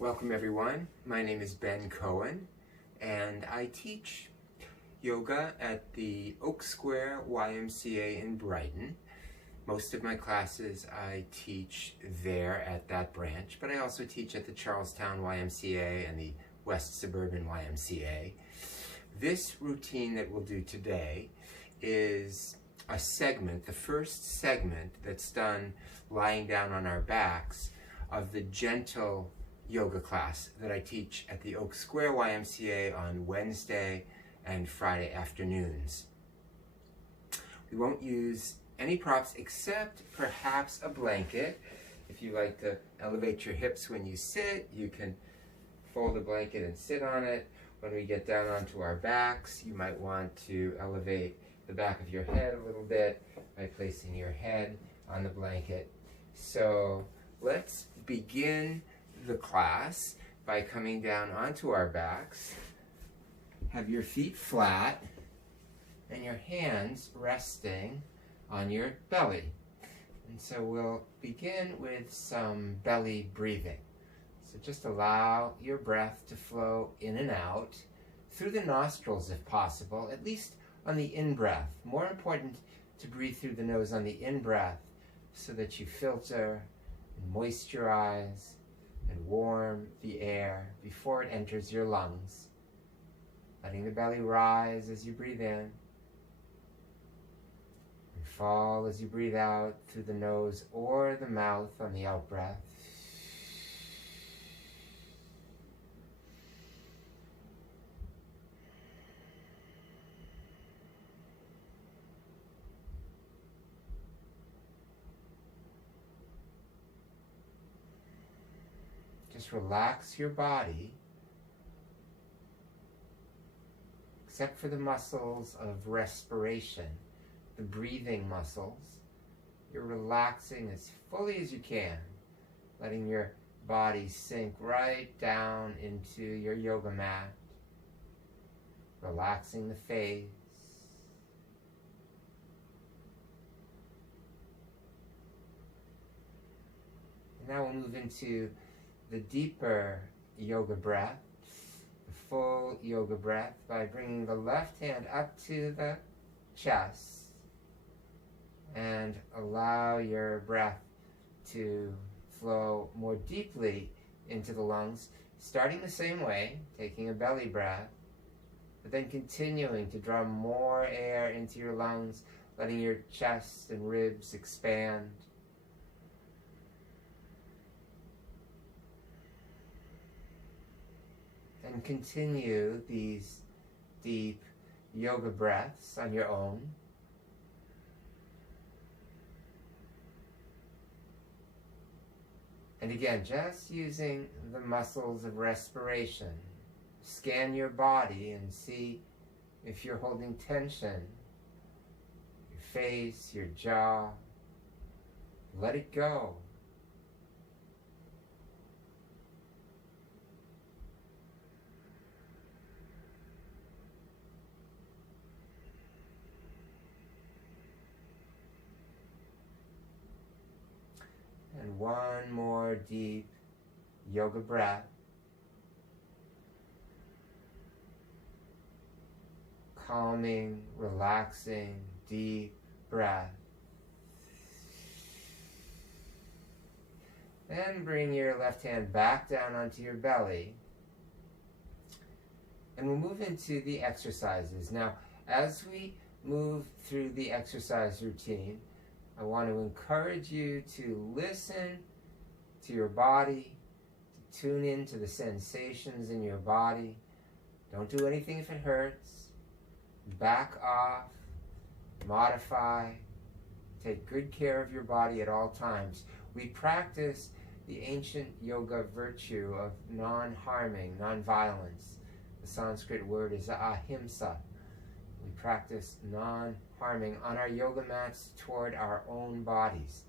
Welcome everyone. My name is Ben Cohen and I teach yoga at the Oak Square YMCA in Brighton. Most of my classes I teach there at that branch, but I also teach at the Charlestown YMCA and the West Suburban YMCA. This routine that we'll do today is a segment, the first segment that's done lying down on our backs of the gentle yoga class that I teach at the Oak Square YMCA on Wednesday and Friday afternoons. We won't use any props except perhaps a blanket. If you like to elevate your hips when you sit, you can fold a blanket and sit on it. When we get down onto our backs, you might want to elevate the back of your head a little bit by placing your head on the blanket. So let's begin the class by coming down onto our backs. Have your feet flat and your hands resting on your belly. And so we'll begin with some belly breathing. So just allow your breath to flow in and out through the nostrils if possible, at least on the in-breath. More important to breathe through the nose on the in-breath so that you filter and moisturize and warm the air before it enters your lungs. Letting the belly rise as you breathe in and fall as you breathe out through the nose or the mouth on the out-breath. Just relax your body, except for the muscles of respiration, the breathing muscles. You're relaxing as fully as you can, letting your body sink right down into your yoga mat, relaxing the face. And now we'll move into the deeper yoga breath, the full yoga breath, by bringing the left hand up to the chest and allow your breath to flow more deeply into the lungs, starting the same way, taking a belly breath, but then continuing to draw more air into your lungs, letting your chest and ribs expand. And continue these deep yoga breaths on your own. And again, just using the muscles of respiration, scan your body and see if you're holding tension, your face, your jaw. Let it go. And one more deep yoga breath. Calming, relaxing, deep breath. Then bring your left hand back down onto your belly. And we'll move into the exercises. Now, as we move through the exercise routine, I want to encourage you to listen to your body, to tune in to the sensations in your body. Don't do anything if it hurts. Back off, modify, take good care of your body at all times. We practice the ancient yoga virtue of non-harming, non-violence. The Sanskrit word is ahimsa. We practice non-harming on our yoga mats toward our own bodies.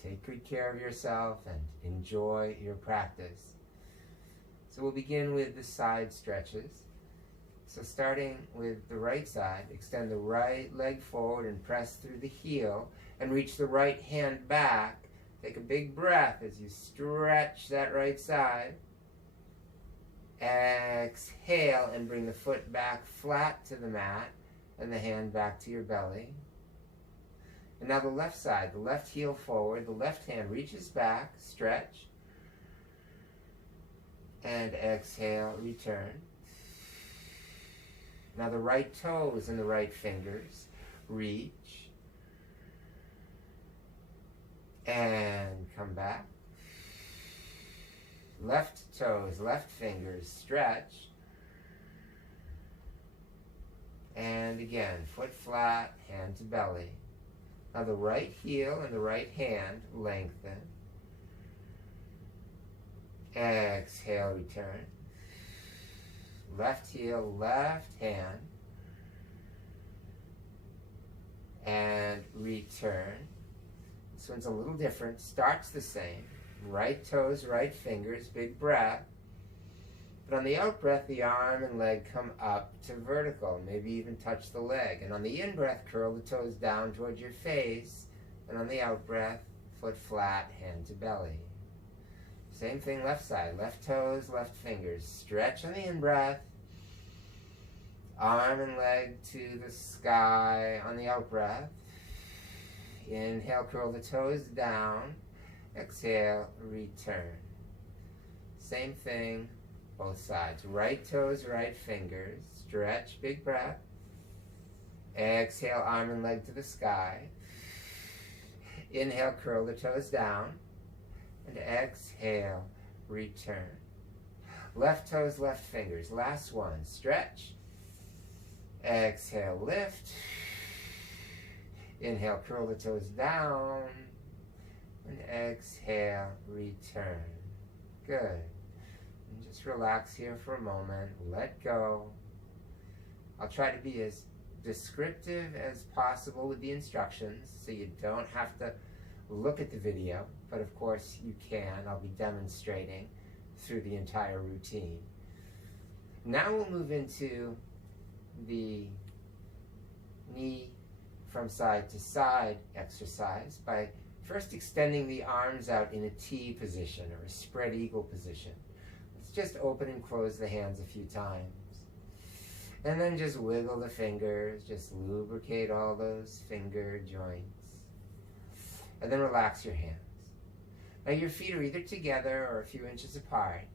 Take good care of yourself and enjoy your practice. So we'll begin with the side stretches. So starting with the right side, extend the right leg forward and press through the heel and reach the right hand back Take a big breath as you stretch that right side. Exhale and bring the foot back flat to the mat and the hand back to your belly. And now the left side, the left heel forward, the left hand reaches back, stretch. And exhale, return. Now the right toes and the right fingers, reach. And come back. Left toes, left fingers, stretch. And again, foot flat, hand to belly. Now the right heel and the right hand lengthen. Exhale, return. Left heel, left hand. And return. This one's a little different. Starts the same. Right toes, right fingers, big breath. But on the out breath, the arm and leg come up to vertical, maybe even touch the leg. And on the in breath, curl the toes down towards your face. And on the out breath, foot flat, hand to belly. Same thing left side, left toes, left fingers. Stretch on the in breath. Arm and leg to the sky on the out breath. Inhale, curl the toes down. Exhale, return. Same thing, both sides. Right toes, right fingers. Stretch, big breath. Exhale, arm and leg to the sky. Inhale, curl the toes down. And exhale, return. Left toes, left fingers. Last one, stretch. Exhale, lift. Inhale, curl the toes down. And exhale, return. Good. And just relax here for a moment. Let go. I'll try to be as descriptive as possible with the instructions so you don't have to look at the video, but of course you can. I'll be demonstrating through the entire routine. Now we'll move into the knee from side to side exercise by first extending the arms out in a T position or a spread eagle position. Let's just open and close the hands a few times. And then just wiggle the fingers, just lubricate all those finger joints. And then relax your hands. Now your feet are either together or a few inches apart.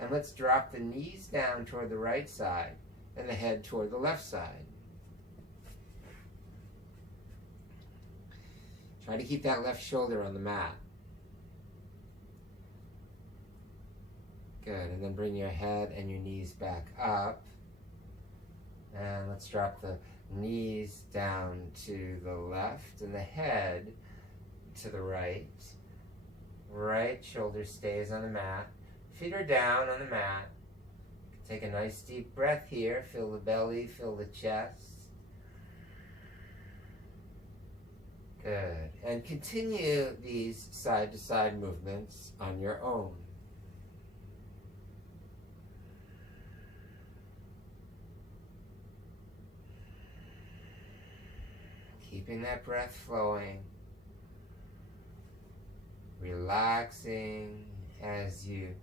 And let's drop the knees down toward the right side and the head toward the left side. Try to keep that left shoulder on the mat. Good, and then bring your head and your knees back up. And let's drop the knees down to the left and the head to the right. Right shoulder stays on the mat. Feet are down on the mat. Take a nice deep breath here. Fill the belly, fill the chest. Good. And continue these side-to-side movements on your own. Keeping that breath flowing. Relaxing as you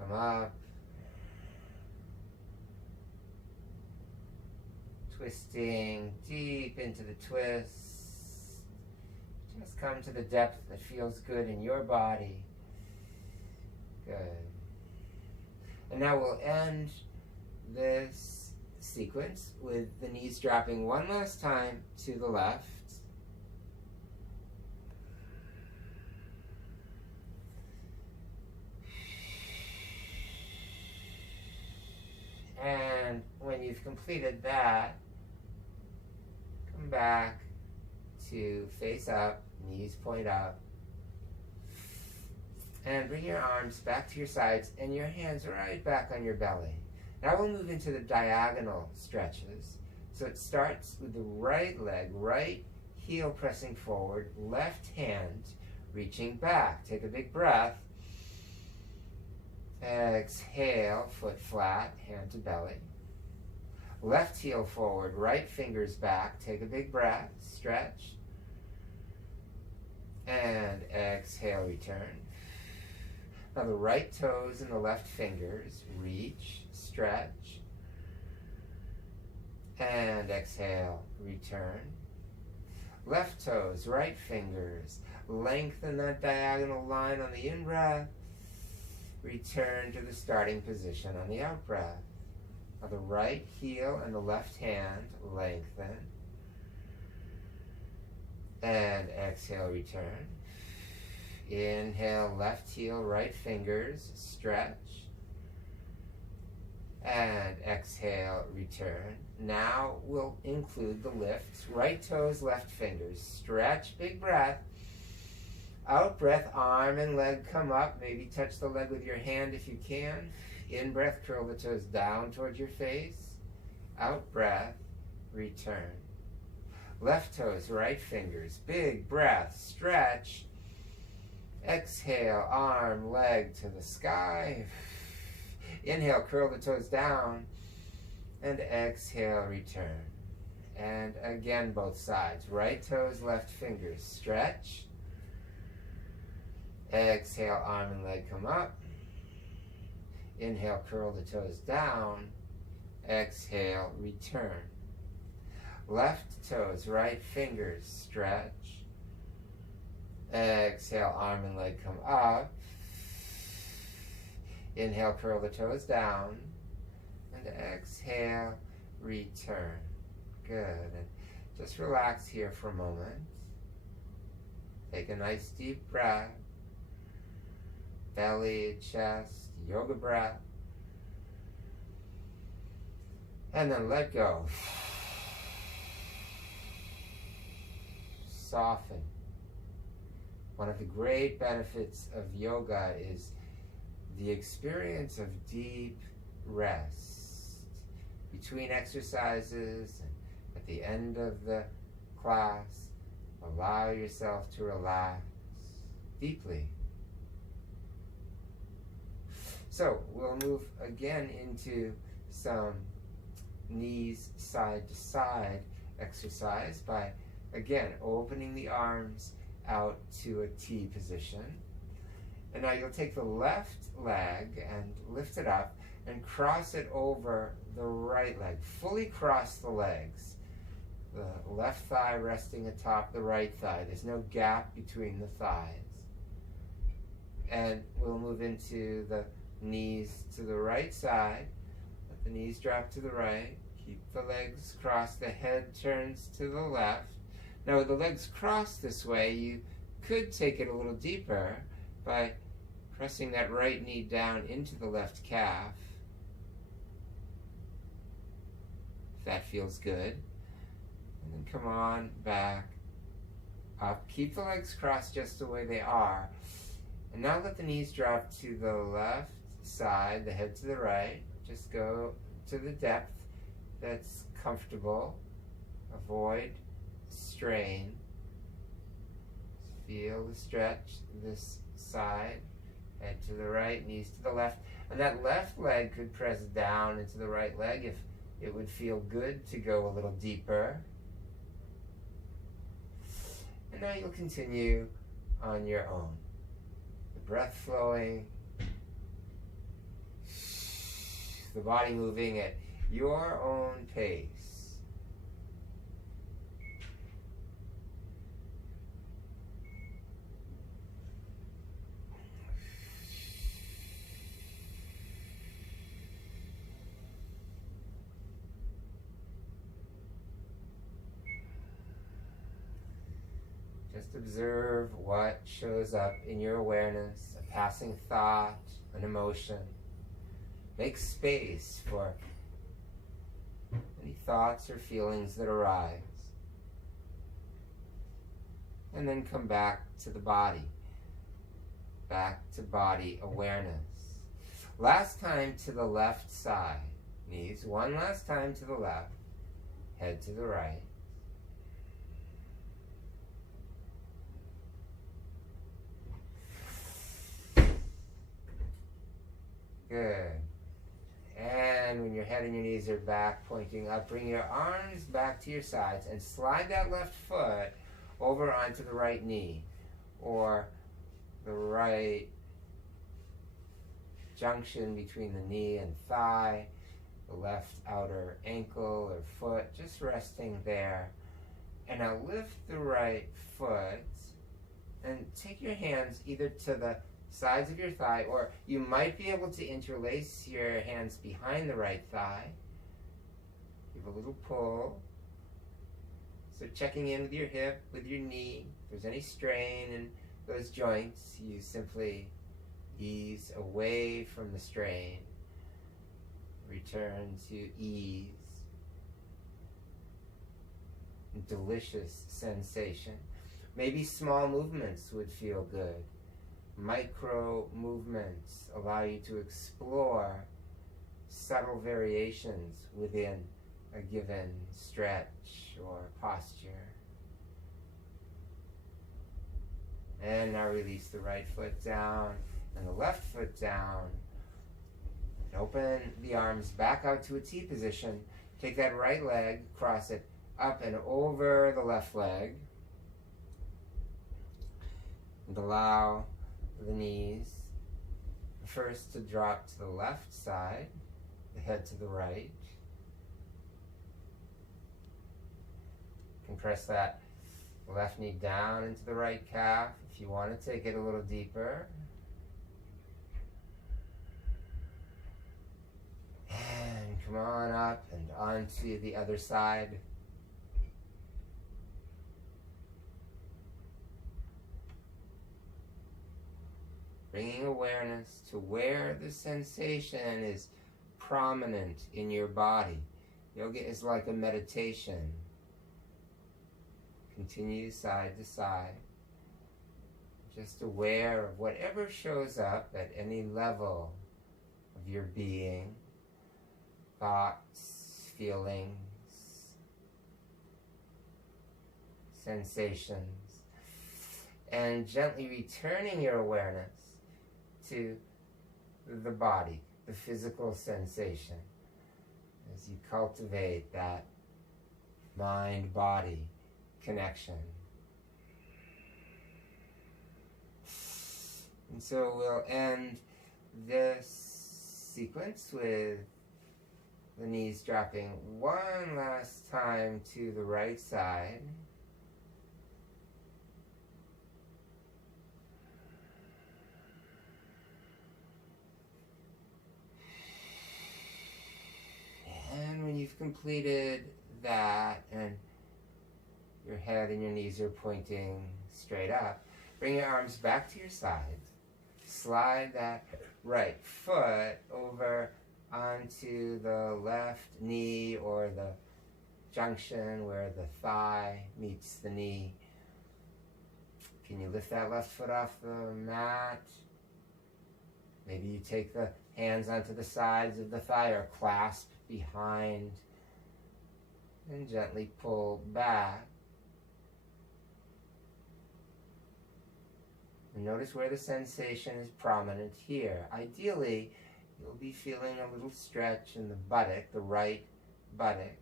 come up. Twisting deep into the twist. Just come to the depth that feels good in your body. Good. And now we'll end this sequence with the knees dropping one last time to the left. And when you've completed that, come back to face up, knees point up, and bring your arms back to your sides and your hands right back on your belly. Now we'll move into the diagonal stretches. So it starts with the right leg, right heel pressing forward, left hand reaching back. Take a big breath. Exhale, foot flat, hand to belly. Left heel forward, right fingers back. Take a big breath, stretch. And exhale, return. Now the right toes and the left fingers, reach, stretch. And exhale, return. Left toes, right fingers, lengthen that diagonal line on the in-breath. Return to the starting position on the out-breath. Now the right heel and the left hand, lengthen. And exhale, return. Inhale, left heel, right fingers, stretch. And exhale, return. Now we'll include the lifts. Right toes, left fingers. Stretch, big breath. Out breath, arm and leg come up. Maybe touch the leg with your hand if you can. In breath, curl the toes down towards your face. Out breath, return. Left toes, right fingers. Big breath, stretch. Exhale, arm, leg to the sky. Inhale, curl the toes down. And exhale, return. And again, both sides. Right toes, left fingers. Stretch. Exhale, arm and leg come up. Inhale, curl the toes down. Exhale, return. Left toes, right fingers, stretch. Exhale, arm and leg come up. Inhale, curl the toes down. And exhale, return. Good. And just relax here for a moment. Take a nice deep breath. Belly, chest, yoga breath. And then let go. Soften. One of the great benefits of yoga is the experience of deep rest. Between exercises, and at the end of the class, allow yourself to relax deeply. So we'll move again into some knees side to side exercise by, again, opening the arms out to a T position. And now you'll take the left leg and lift it up and cross it over the right leg. Fully cross the legs. The left thigh resting atop the right thigh. There's no gap between the thighs. And we'll move into the knees to the right side. Let the knees drop to the right. Keep the legs crossed. The head turns to the left. Now with the legs crossed this way, you could take it a little deeper by pressing that right knee down into the left calf. If that feels good. And then come on back up. Keep the legs crossed just the way they are. And now let the knees drop to the left side, the head to the right. Just go to the depth that's comfortable. Avoid strain. Feel the stretch this side. Head to the right, knees to the left. And that left leg could press down into the right leg if it would feel good to go a little deeper. And now you'll continue on your own. The breath flowing, the body moving at your own pace. Just observe what shows up in your awareness, a passing thought, an emotion. Make space for any thoughts or feelings that arise. And then come back to the body. Back to body awareness. Last time to the left side. Knees one last time to the left. Head to the right. Good. And when your head and your knees are back, pointing up, bring your arms back to your sides and slide that left foot over onto the right knee. or the right junction between the knee and thigh, the left outer ankle or foot, just resting there. And now lift the right foot and take your hands either to the sides of your thigh, or you might be able to interlace your hands behind the right thigh. Give a little pull. So checking in with your hip, with your knee. If there's any strain in those joints, you simply ease away from the strain. Return to ease. Delicious sensation. Maybe small movements would feel good. Micro movements allow you to explore subtle variations within a given stretch or posture. And now release the right foot down and the left foot down. And open the arms back out to a T position. Take that right leg, cross it up and over the left leg. And allow the knees first to drop to the left side, the head to the right. Compress that left knee down into the right calf. If you want to take it a little deeper. And come on up and onto the other side. Bringing awareness to where the sensation is prominent in your body. Yoga is like a meditation. Continue side to side. Just aware of whatever shows up at any level of your being. Thoughts, feelings, sensations. And gently returning your awareness to the body, the physical sensation, as you cultivate that mind-body connection. And so we'll end this sequence with the knees dropping one last time to the right side. And when you've completed that and your head and your knees are pointing straight up, bring your arms back to your sides. Slide that right foot over onto the left knee or the junction where the thigh meets the knee. Can you lift that left foot off the mat? Maybe you take the hands onto the sides of the thigh or clasp behind and gently pull back. And notice where the sensation is prominent here. Ideally, you'll be feeling a little stretch in the buttock, the right buttock.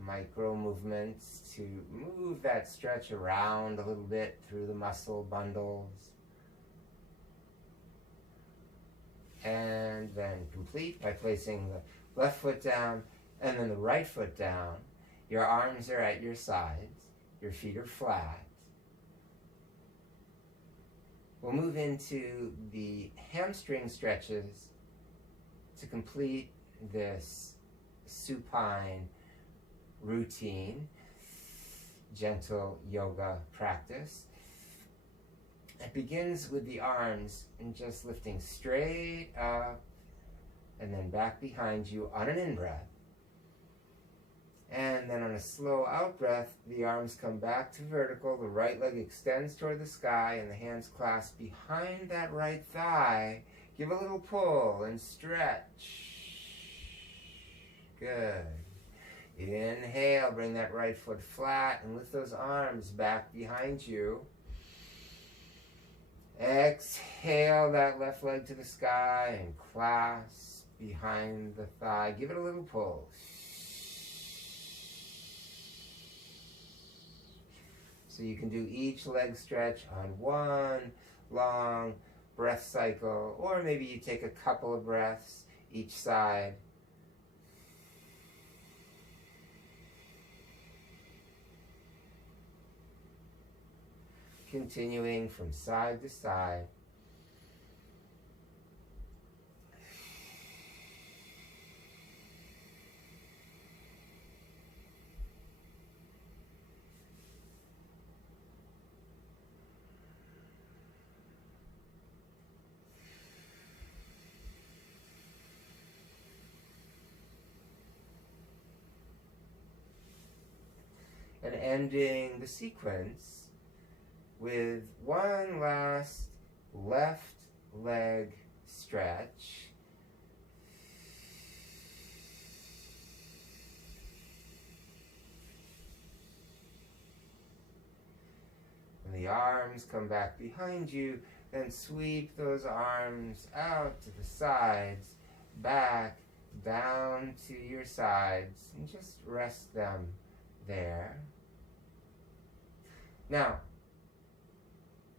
Micro movements to move that stretch around a little bit through the muscle bundles. And then complete by placing the left foot down and then the right foot down. Your arms are at your sides. Your feet are flat. We'll move into the hamstring stretches to complete this supine routine, gentle yoga practice. It begins with the arms and just lifting straight up and then back behind you on an in-breath. And then on a slow out-breath, the arms come back to vertical, the right leg extends toward the sky, and the hands clasp behind that right thigh. Give a little pull and stretch. Good. Inhale, bring that right foot flat and lift those arms back behind you. Exhale that left leg to the sky and clasp behind the thigh. Give it a little pull. So you can do each leg stretch on one long breath cycle, or maybe you take a couple of breaths each side. Continuing from side to side. And ending the sequence with one last left leg stretch. And the arms come back behind you, then sweep those arms out to the sides, back, down to your sides, and just rest them there. Now,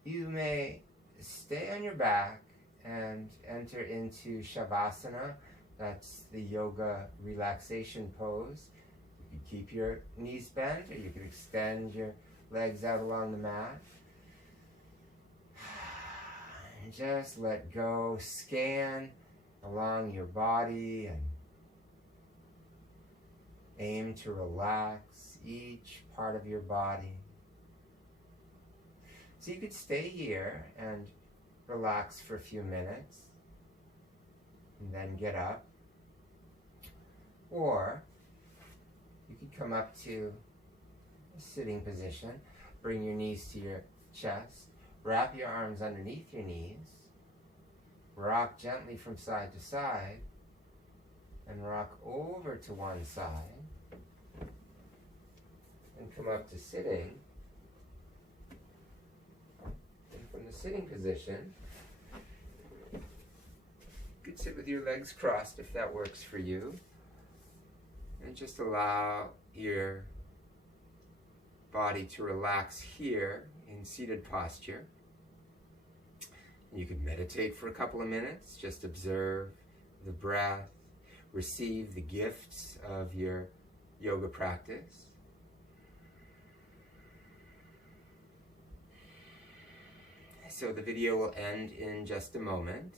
you may stay on your back and enter into Shavasana. That's the yoga relaxation pose. You can keep your knees bent, or you can extend your legs out along the mat. And just let go, scan along your body and aim to relax each part of your body. So you could stay here and relax for a few minutes and then get up. Or you could come up to a sitting position, bring your knees to your chest, wrap your arms underneath your knees, rock gently from side to side, and rock over to one side, and come up to sitting. From the sitting position, you could sit with your legs crossed if that works for you, and just allow your body to relax here in seated posture. You could meditate for a couple of minutes, just observe the breath, receive the gifts of your yoga practice. So the video will end in just a moment.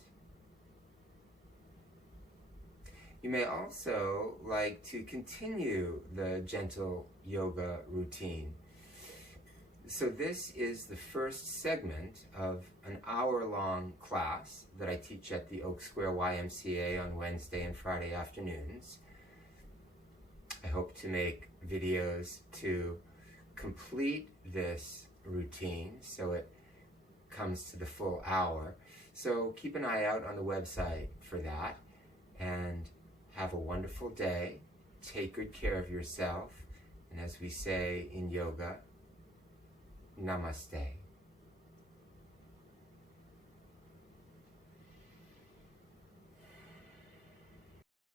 You may also like to continue the gentle yoga routine. So this is the first segment of an hour-long class that I teach at the Oak Square YMCA on Wednesday and Friday afternoons. I hope to make videos to complete this routine so it comes to the full hour. So keep an eye out on the website for that, and have a wonderful day. Take good care of yourself, and as we say in yoga, Namaste.